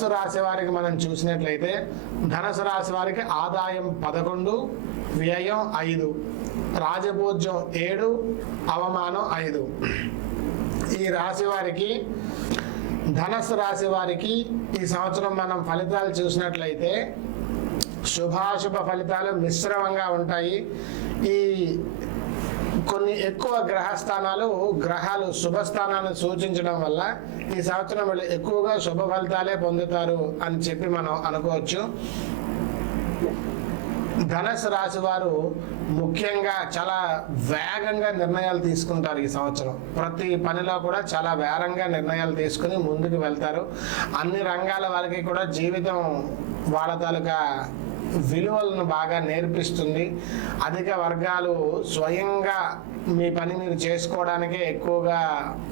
ధనస్సు రాశి వారికి మనం చూసినట్లయితే ధనస్సు రాశి వారికి ఆదాయం 11, వ్యయం 5, రాజపూజ్యం 7, అవమానం 5. ఈ రాశి వారికి ధనస్సు రాశి వారికి ఈ సంవత్సరం మనం ఫలితాలు చూసినట్లయితే శుభాశుభ ఫలితాలు మిశ్రమంగా ఉంటాయి. ఈ కొన్ని ఎక్కువ గ్రహాలు శుభస్థానాలను సూచించడం వల్ల ఈ సంవత్సరం వీళ్ళు ఎక్కువగా శుభ ఫలితాలే పొందుతారు అని చెప్పి మనం అనుకోవచ్చు. ధనుసు రాశి వారు ముఖ్యంగా చాలా వేగంగా నిర్ణయాలు తీసుకుంటారు. ఈ సంవత్సరం ప్రతి పనిలో కూడా చాలా వేగంగా నిర్ణయాలు తీసుకుని ముందుకు వెళ్తారు. అన్ని రంగాల వారికి కూడా జీవితం వాళ్ళ తాలూకా విలువలను బాగా నేర్పిస్తుంది. అధిక వర్గాలు స్వయంగా మీ పని మీరు చేసుకోవడానికే ఎక్కువగా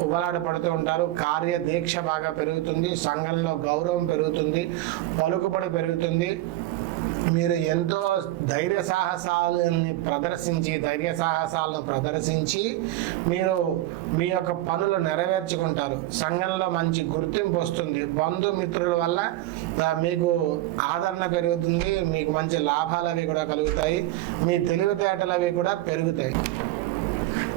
ఉబలాటపడుతూ ఉంటారు. కార్య దీక్ష బాగా పెరుగుతుంది, సంఘంలో గౌరవం పెరుగుతుంది, పలుకుబడి పెరుగుతుంది. మీరు ఎంతో ధైర్య సాహసాలను ప్రదర్శించి మీరు మీ యొక్క పనులు నెరవేర్చుకుంటారు. సంఘంలో మంచి గుర్తింపు వస్తుంది. బంధుమిత్రుల వల్ల మీకు ఆదరణ పెరుగుతుంది. మీకు మంచి లాభాలు అవి కూడా కలుగుతాయి. మీ తెలివితేటలు అవి కూడా పెరుగుతాయి.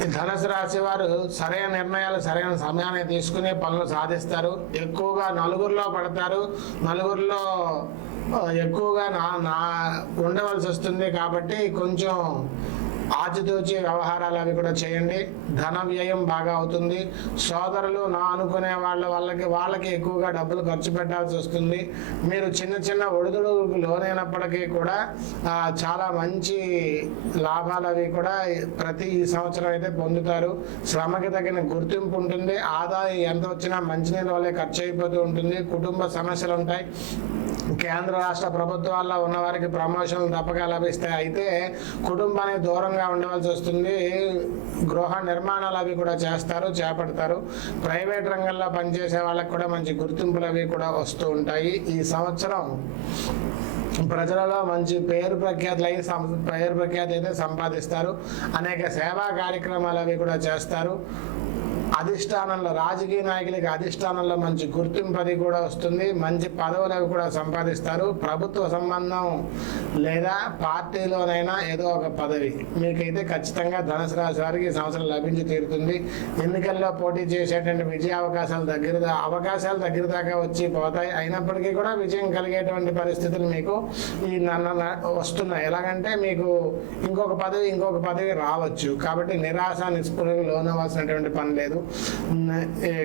ఈ ధనుసు రాశి వారు సరైన నిర్ణయాలు సరైన సమయాన్ని తీసుకుని పనులు సాధిస్తారు. ఎక్కువగా నలుగురిలో పడతారు. నలుగురిలో ఎక్కువగా ఉండవలసి వస్తుంది. కాబట్టి కొంచెం ఆచితూచి వ్యవహారాలు అవి కూడా చేయండి. ధన వ్యయం బాగా అవుతుంది. సోదరులు అనుకునే వాళ్ళకి ఎక్కువగా డబ్బులు ఖర్చు పెట్టాల్సి వస్తుంది. మీరు చిన్న చిన్న ఒడిదుడుకు లోనైనప్పటికీ కూడా చాలా మంచి లాభాలు అవి కూడా ఈ సంవత్సరం అయితే పొందుతారు. శ్రమకి తగిన గుర్తింపు ఉంటుంది. ఆదాయం ఎంత వచ్చినా మంచినీళ్ళ వల్లే ఖర్చు అయిపోతూ ఉంటుంది. కుటుంబ సమస్యలు ఉంటాయి. కేంద్ర రాష్ట్ర ప్రభుత్వాల్లో ఉన్న వారికి ప్రమోషన్లు తప్పక లభిస్తాయి. అయితే కుటుంబానికి దూరంగా ఉండవలసి వస్తుంది. గృహ నిర్మాణాలు అవి కూడా చేపడతారు. ప్రైవేట్ రంగంలో పనిచేసే వాళ్ళకి కూడా మంచి గుర్తింపులు అవి కూడా వస్తూ ఉంటాయి. ఈ సంవత్సరం ప్రజలలో మంచి పేరు ప్రఖ్యాతి అయితే సంపాదిస్తారు. అనేక సేవా కార్యక్రమాలు అవి కూడా చేస్తారు. అధిష్టానంలో రాజకీయ నాయకులకి అధిష్టానంలో మంచి గుర్తింపు అది కూడా వస్తుంది. మంచి పదవులు అవి కూడా సంపాదిస్తారు. ప్రభుత్వ సంబంధం లేదా పార్టీలోనైనా ఏదో ఒక పదవి మీకైతే ఖచ్చితంగా ధనుసు రాశి వారికి ఈ సంవత్సరం లభించి తీరుతుంది. ఎన్నికల్లో పోటీ చేసేటువంటి విజయ అవకాశాలు దగ్గర దాకా వచ్చి పోతాయి. అయినప్పటికీ కూడా విజయం కలిగేటువంటి పరిస్థితులు మీకు వస్తున్నాయి. ఎలాగంటే మీకు ఇంకొక పదవి రావచ్చు. కాబట్టి నిరాశ నిస్పృహకు లోనవలసినటువంటి పని లేదు.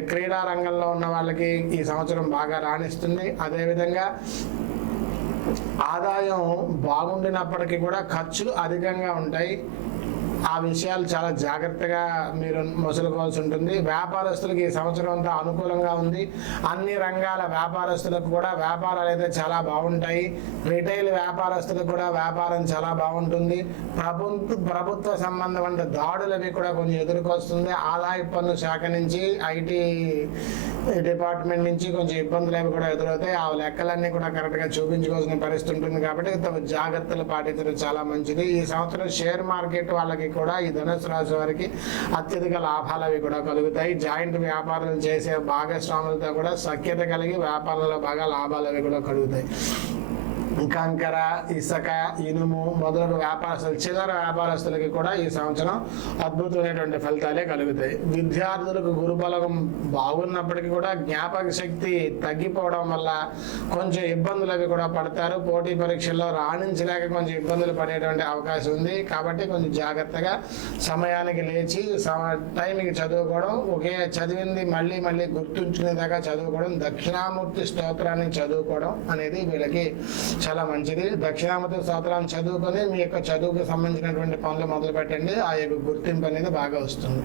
క్రీడా రంగంలో ఉన్న వాళ్ళకి ఈ సంవత్సరం బాగా రాణిస్తుంది. అదేవిధంగా ఆదాయం బాగుండినప్పటికీ కూడా ఖర్చులు అధికంగా ఉంటాయి. ఆ విషయాలు చాలా జాగ్రత్తగా మీరు మొదలుకోవాల్సి ఉంటుంది. వ్యాపారస్తులకి ఈ సంవత్సరం అంతా అనుకూలంగా ఉంది. అన్ని రంగాల వ్యాపారస్తులకు కూడా వ్యాపారాలు అయితే చాలా బాగుంటాయి. రిటైల్ వ్యాపారస్తులకు కూడా వ్యాపారం చాలా బాగుంటుంది. ప్రభుత్వ సంబంధమైన దాడులవి కూడా కొంచెం ఎదుర్కొస్తుంది. ఆదాయ పన్ను శాఖ నుంచి ఐటీ డిపార్ట్మెంట్ నుంచి కొంచెం ఇబ్బందులు అవి కూడా ఎదురవుతాయి. ఆ లెక్కలన్నీ కూడా కరెక్ట్గా చూపించుకోవాల్సిన పరిస్థితి ఉంటుంది. కాబట్టి తమ జాగ్రత్తలు పాటించడం చాలా మంచిది. ఈ సంవత్సరం షేర్ మార్కెట్ వాళ్ళకి కూడా ఈ ధనుసు రాశి వారికి అత్యధిక లాభాలు అవి కూడా కలుగుతాయి. జాయింట్ వ్యాపారాలు చేసే భాగస్వాములతో కూడా సఖ్యత కలిగి వ్యాపారంలో బాగా లాభాలు అవి కూడా కలుగుతాయి. కంకర, ఇసుక, ఇనుము మొదలగు చిల్లర వ్యాపారస్తులకి కూడా ఈ సంవత్సరం అద్భుతమైనటువంటి ఫలితాలే కలుగుతాయి. విద్యార్థులకు గురుబలం బాగున్నప్పటికీ కూడా జ్ఞాపక శక్తి తగ్గిపోవడం వల్ల కొంచెం ఇబ్బందులు అవి కూడా పడతారు. పోటీ పరీక్షల్లో రాణించలేక కొంచెం ఇబ్బందులు పడేటువంటి అవకాశం ఉంది. కాబట్టి కొంచెం జాగ్రత్తగా సమయానికి లేచి టైంకి చదువుకోవడం, చదివింది మళ్ళీ గుర్తుంచుకునేదాకా చదువుకోవడం, దక్షిణామూర్తి స్తోత్రాన్ని చదువుకోవడం అనేది వీళ్ళకి చాలా మంచిది. దక్షిణామూర్తి స్తోత్రాన్ని చదువుకొని మీ యొక్క చదువుకు సంబంధించినటువంటి పనులు మొదలు పెట్టండి. ఆ యొక్క గుర్తింపు అనేది బాగా వస్తుంది.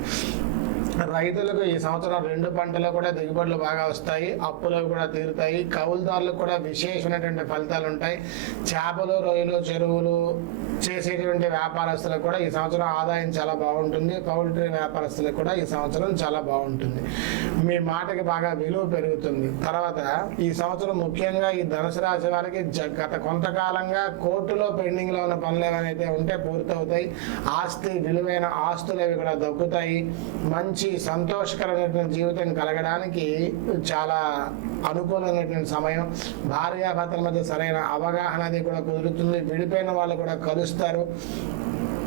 రైతులకు ఈ సంవత్సరం 2 పంటలు కూడా దిగుబడులు బాగా వస్తాయి. అప్పులు కూడా తీరుతాయి. కౌలుదారులకు కూడా విశేషమైనటువంటి ఫలితాలు ఉంటాయి. చేపలు, రొయ్యలు, చెరువులు చేసేటువంటి వ్యాపారస్తులకు కూడా ఈ సంవత్సరం ఆదాయం చాలా బాగుంటుంది. పౌల్ట్రీ వ్యాపారస్తులకు కూడా ఈ సంవత్సరం చాలా బాగుంటుంది. మీ మాటకి బాగా విలువ పెరుగుతుంది. తర్వాత ఈ సంవత్సరం ముఖ్యంగా ఈ ధనుసు రాశి వారికి గత కొంతకాలంగా కోర్టులో పెండింగ్ లో ఉన్న పనులు ఏమైనా ఉంటే పూర్తవుతాయి. విలువైన ఆస్తులు అవి కూడా దక్కుతాయి. మంచి సంతోషకరమైనటువంటి జీవితం కలగడానికి చాలా అనుకూలమైనటువంటి సమయం. భార్యాభర్తల మధ్య సరైన అవగాహన అది కూడా కుదురుతుంది. విడిపోయిన వాళ్ళు కూడా కలుస్తారు.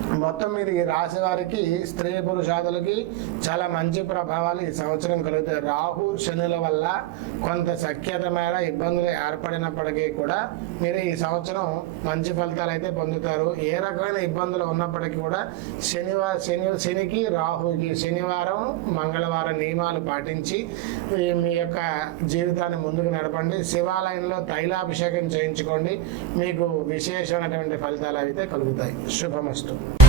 మొత్తం మీద ఈ రాశి వారికి, స్త్రీ పురుషాదులకి చాలా మంచి ప్రభావాలు ఈ సంవత్సరం కలుగుతాయి. రాహు శనుల వల్ల కొంత సఖ్యత మేర ఇబ్బందులు ఏర్పడినప్పటికీ కూడా మీరు ఈ సంవత్సరం మంచి ఫలితాలు అయితే పొందుతారు. ఏ రకమైన ఇబ్బందులు ఉన్నప్పటికీ కూడా శనికి రాహుకి శనివారం మంగళవారం నియమాలు పాటించి మీ యొక్క జీవితాన్ని ముందుకు నడపండి. శివాలయంలో తైలాభిషేకం చేయించుకోండి. మీకు విశేషమైనటువంటి ఫలితాలు అయితే కలుగుతాయి. శుభమస్తు.